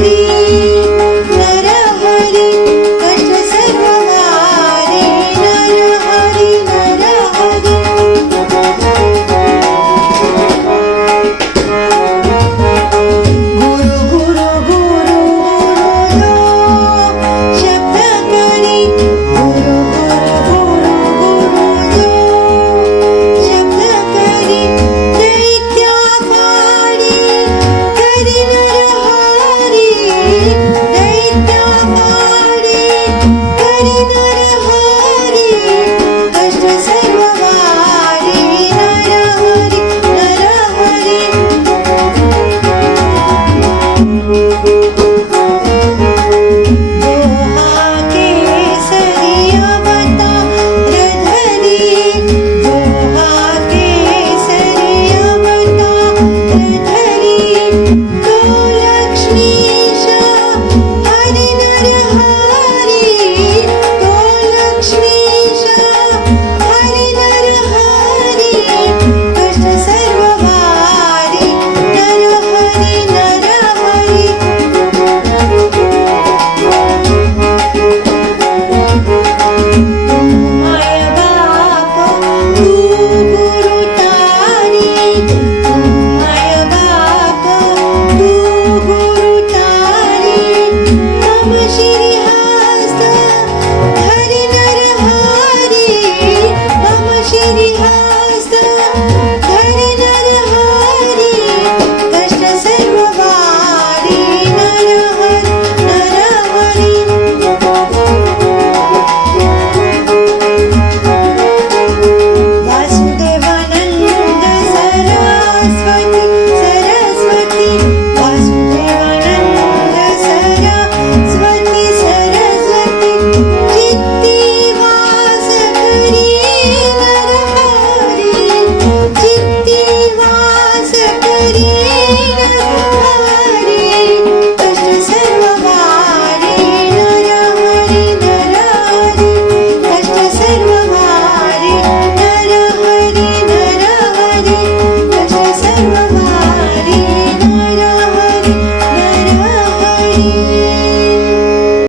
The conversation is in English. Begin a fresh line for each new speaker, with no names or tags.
Lady